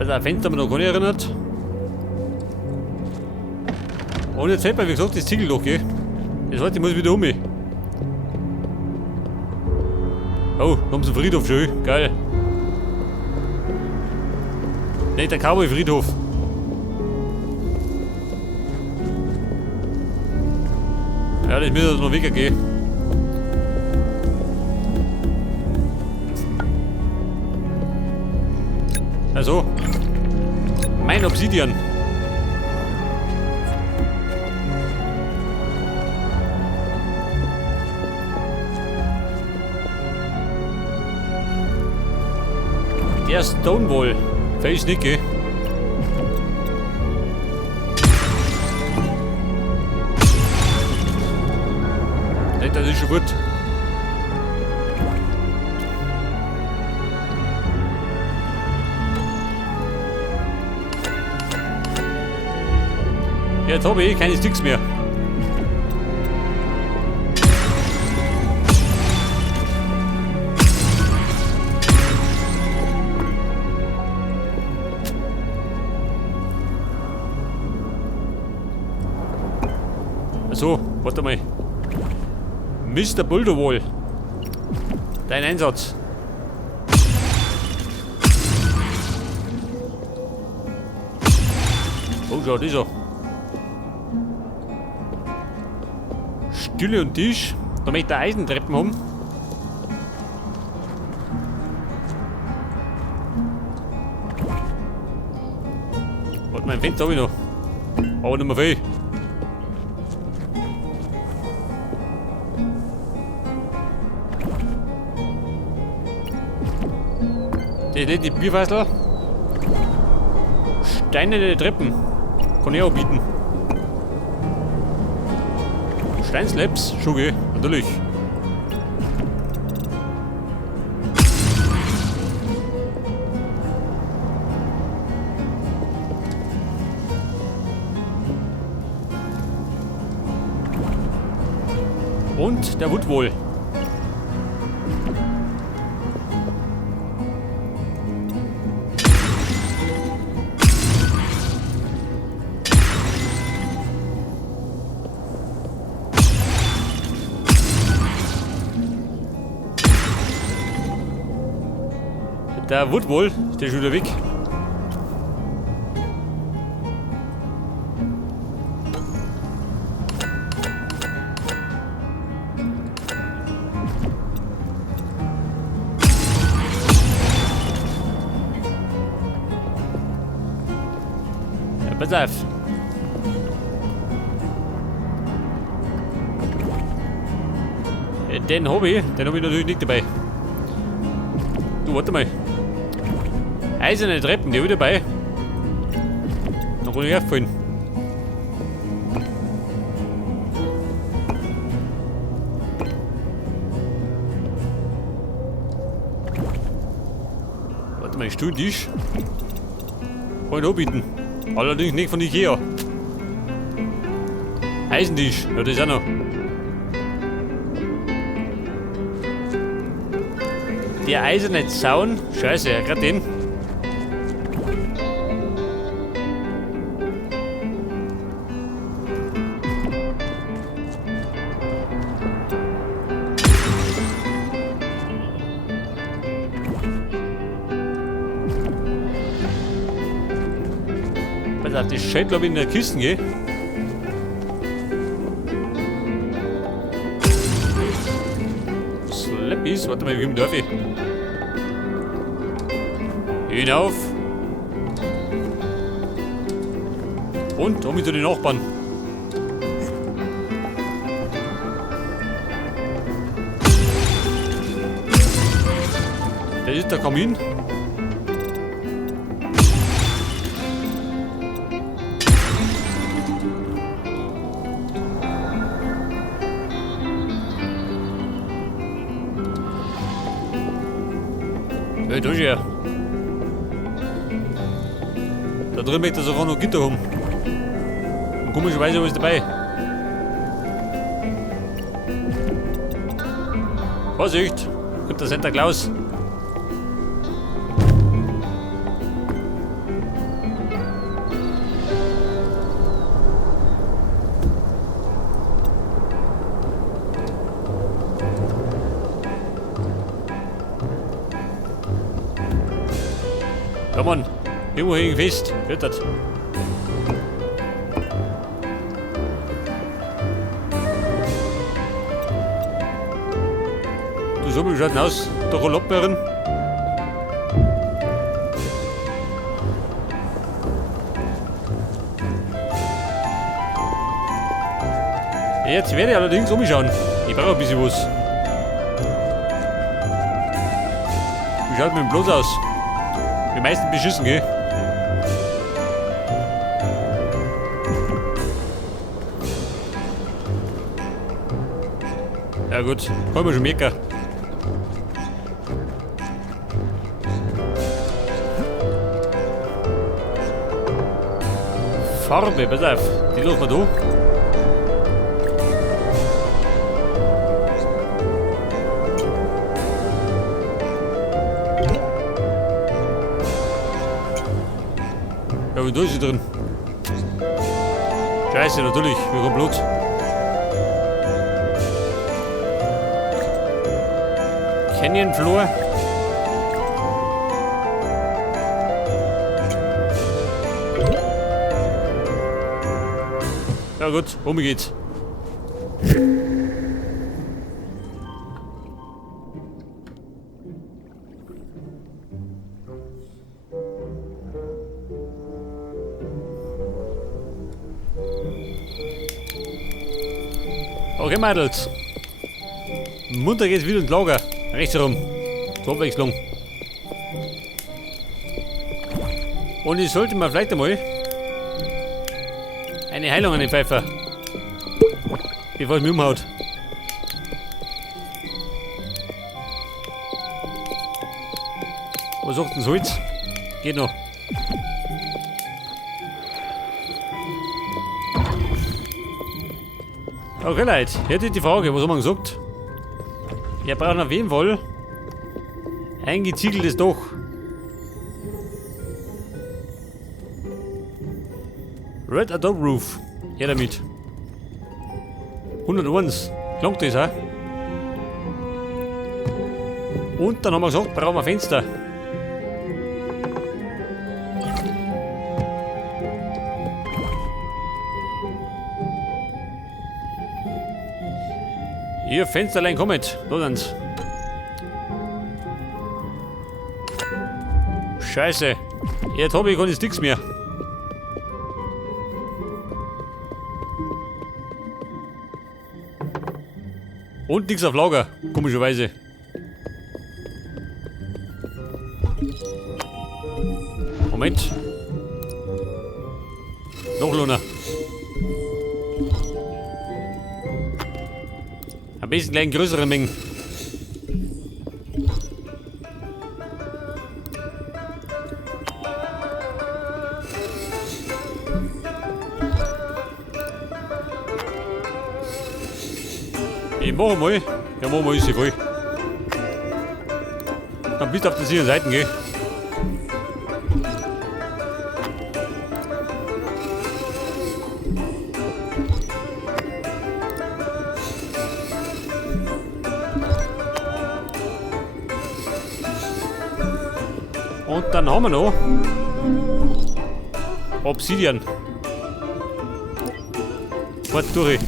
Also ein Fenster haben wir noch gar nicht erinnert. Und jetzt fällt mir, wie gesagt, das Ziegelloch, gell? Das heißt, ich muss wieder um mich. Oh, da haben sie einen Friedhof schon. Geil. Nicht der Cowboy-Friedhof. Ja, das müsste noch weggehen. Also. Mein Obsidian. Der Stonewall. Face nicht, gell? Nicht, das ist schon gut. Jetzt habe ich keine Sticks mehr. So, warte mal. Mr. Boulderwall. Dein Einsatz. Oh, schau, das ist er. Stühle und Tisch. Da möchte ich Eisentreppen haben. Warte mal, ein Fenster habe ich noch. Aber nicht mehr viel. Das ist die Bierfassel. Steinerne Treppen. Kann ich auch bieten. Steinslabs, schon geh, natürlich. Und der Woodwall. Der Woodwall, der ist schon wieder weg. Ja, pass auf. Den habe ich natürlich nicht dabei. Du, warte mal. Eiserne Treppen, die habe ich dabei. Da kann ich aufgefallen. Warte mal, Stuhltisch. Kann ich anbieten. Allerdings nicht von Ikea. Eisentisch, ja, das ist auch noch. Der eiserne Zaun, scheiße, gerade den. Das scheint, glaube ich, in der Kiste, gell? Slappies, warte mal, wie im Dorf. Hinauf. Und damit zu den Nachbarn. Das ist der Kamin. Ja, da ist er. Da drüben möchte er sogar noch Gitter haben. Und komischerweise was dabei. Vorsicht! Kommt der Santa Claus. Komm on. Irgendwo hängen fest. Wird das. Du so, wie schaut denn aus? Doch ein Loppbeeren. Jetzt werde ich allerdings umschauen. Ich brauche ein bisschen was. Wie schaut mit dem bloß aus? Die meisten beschissen, gell? Ja gut, kann man schon merken. Farbe, pass auf. Die lassen wir da. Ja, und da ist sie drin. Scheiße, natürlich, wir haben Blut. Canyon Floor. Ja gut, um geht's. Okay, Mädels. Munter geht's wieder ins Lager. Rechts herum. Zur Abwechslung. Und ich sollte mir vielleicht einmal eine Heilung an den Pfeifer. Bevor es mich umhaut. Was sagt denn Salz? Geht noch. Okay, Leute, hier ist die Frage, was haben wir gesagt? Wir brauchen auf jeden Fall ein geziegeltes Dach. Red Adobe Roof. Her damit. 101. Langt das, ha? Und dann haben wir gesagt, brauchen wir Fenster. Hier, Fensterlein kommt. Da sind's. Scheiße. Jetzt habe ich gar nichts mehr. Und nichts auf Lager, komischerweise. Moment. Noch Luna. Am besten gleich in größeren Mengen. Ich mache mal. Ja, machen wir ist sie voll. Dann bist du auf der sicheren Seite, gell? Und dann haben wir noch Obsidian. Warte durch.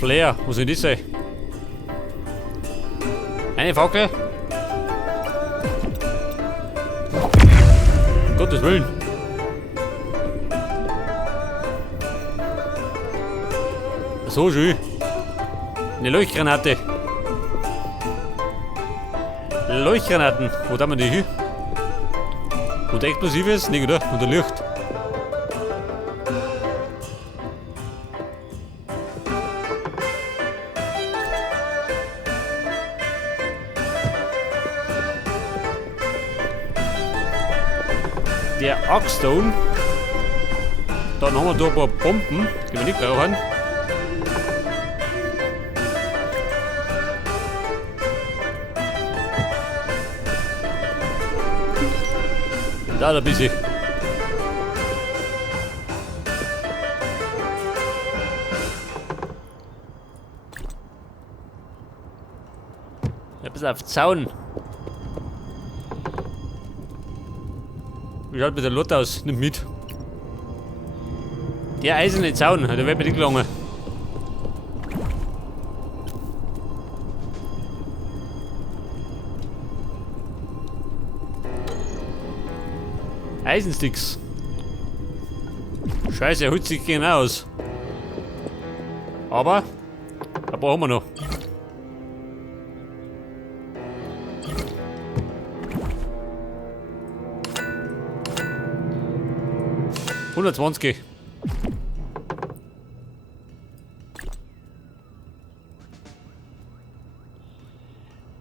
Flair, was soll das sein? Eine Fackel? Um Gottes Willen. So schön. Eine Leuchtgranate. Leuchtgranaten. Wo haben wir die hin? Und Explosives? Nicht, oder? Und der Licht. Der Arcstone. Dann haben wir da ein paar Bomben, die wir nicht brauchen. Da ein bisschen. Bis auf Zaun. Wie schaut mit der Lotte aus? Nimm mit. Der eiserne Zaun, der wird mir nicht gelungen. Eisensticks. Scheiße, er holt sich genau aus. Aber, ein paar haben wir noch. $120.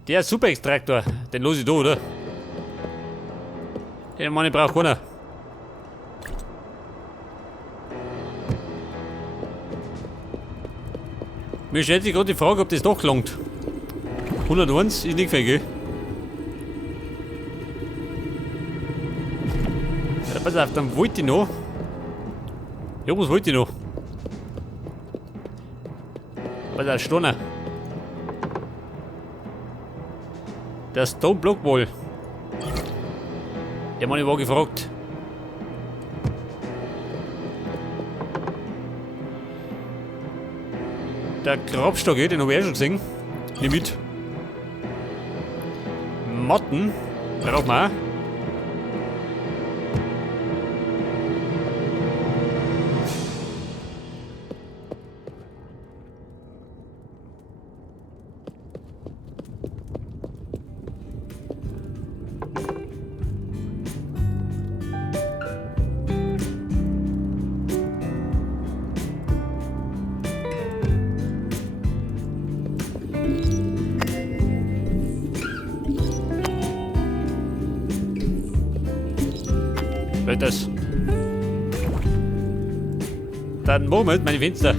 Der Super-Extraktor, den los ich da, oder? Den Mann, ich brauch keiner. Mir stellt sich gerade die Frage, ob das doch langt. 101 ist nicht viel, gell? Ja, pass auf, dann wollte ich noch. Ja, was wollte ich noch? Pass auf, Stoner. Der Stone Block Wall. Der Mann war gefragt. Der Grabstock, den habe ich eh schon gesehen. Nimm mit. Matten. Brauchen wir auch. Das. Dann Moment, meine Fenster.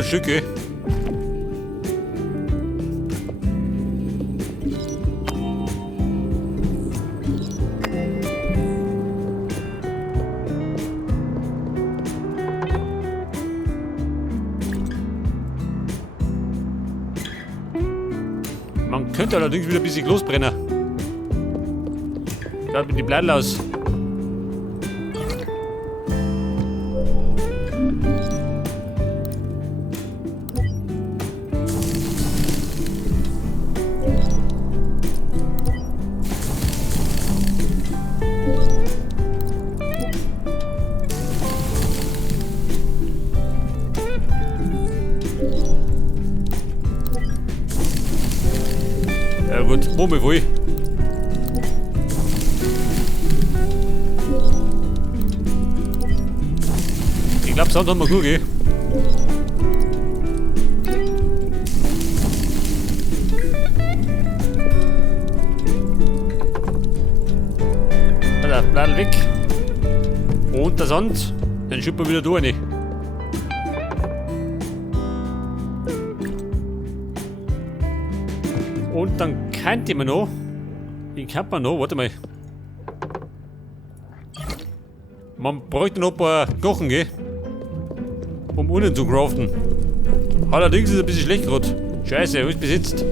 Stücke. Man könnte allerdings wieder ein bisschen losbrennen. Schaut mit die Blattl aus. Ja gut, Mumme wohl. Ich glaube, sonst haben wir gut, gell? Also, Blattl weg. Und der Sand, den schieben wir wieder da rein. Und dann könnte man noch. Den kann man noch, warte mal. Man bräuchte noch ein paar Knochen, gell? Um unten zu craften. Allerdings ist es ein bisschen schlecht gerade. Scheiße, wo ist besetzt?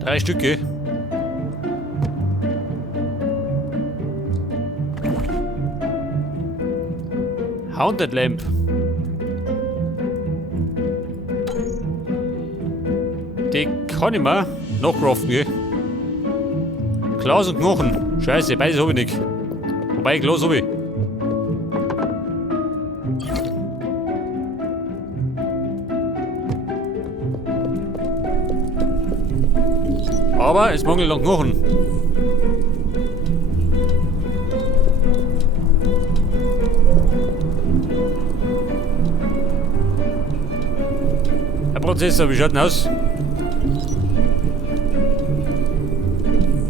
Drei Stücke. Haunted Lamp. Die kann ich mal nachcraften, gell? Glas und Knochen. Scheiße, beides habe ich nicht. Wobei, Glas habe ich. Aber es mangelt noch Knochen. Der Prozessor, wie schaut denn aus?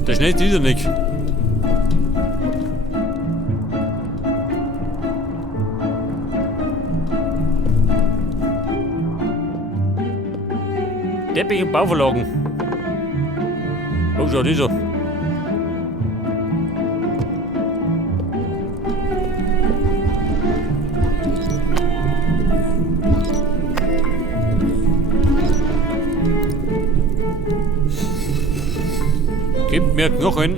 Der schnellt wieder nicht. Teppich und Bauverlagen. Oh, schau, die so. Gebt mir Knochen.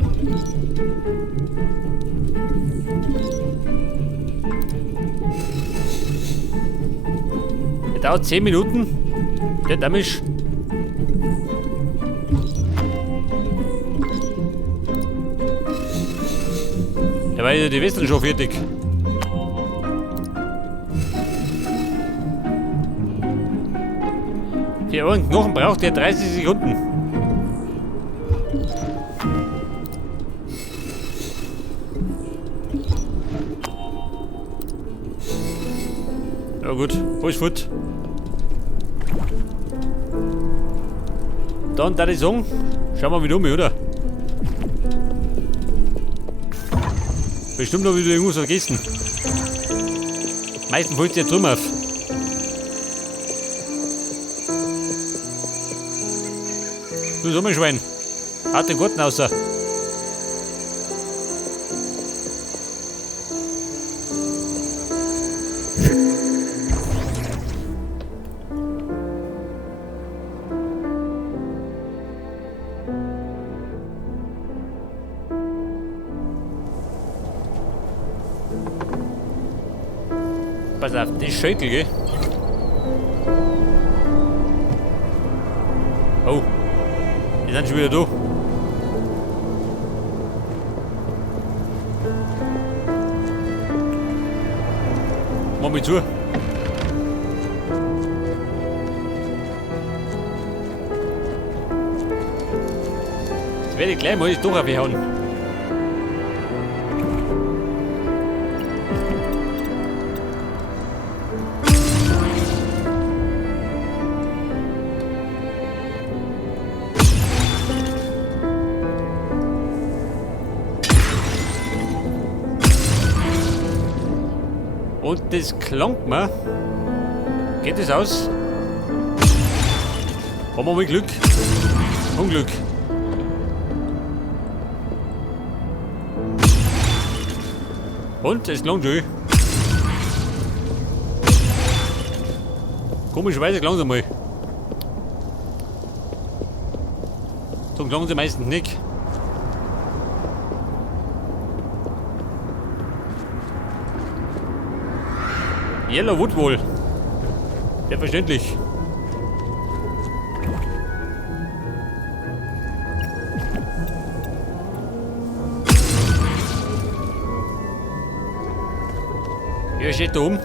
Das dauert 10 Minuten. Der Damisch. Da war ja die Westel schon fertig. Für einen Knochen braucht er 30 Sekunden. Ja gut, wo ist Foot? Dann da ich sagen, schauen wir wieder um, oder? Bestimmt noch wieder irgendwas vergessen. Meistens fällt es ja drum auf. Du Sommerschwein, haut den Garten raus. Pass auf, das ist Schäkel, gell? Oh, die sind schon wieder da. Mach mich zu. Jetzt werde ich gleich mal das Tuch aufhauen. Und das klang mir. Geht das aus? Haben wir mal Glück? Unglück. Und es klang schön. Komischerweise klang es einmal. So klang sie meistens nicht. Yellow Wood wohl. Selbstverständlich. Hier steht da oben.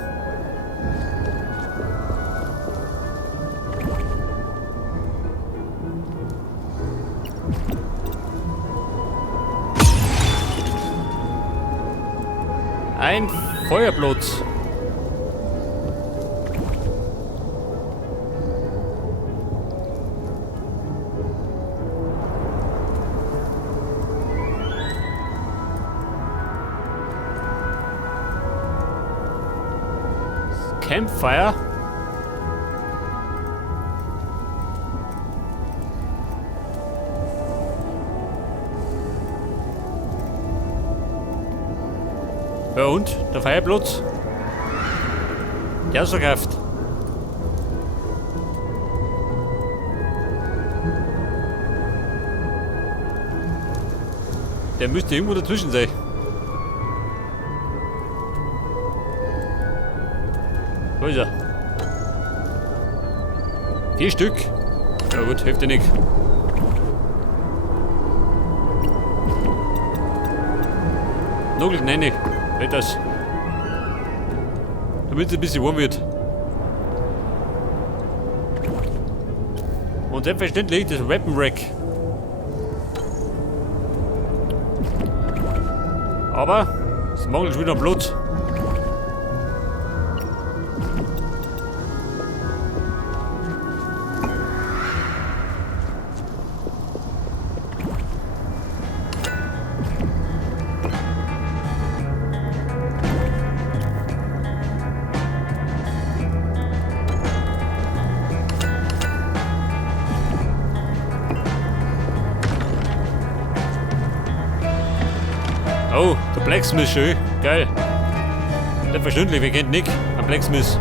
Ein Feuerplatz. Campfire. Ja und? Der Feierplatz? Der ist verkauft. Der müsste irgendwo dazwischen sein. Wo ist er? 4 Stück. Ja gut, hilft dir nicht. Nagel rein, nicht das. Damit es ein bisschen warm wird. Und selbstverständlich das Weapon Rack. Aber es mangelt wieder Blut. Oh, der Blacksmith schön. Geil. Selbstverständlich, wir kennen Nick am Blacksmith.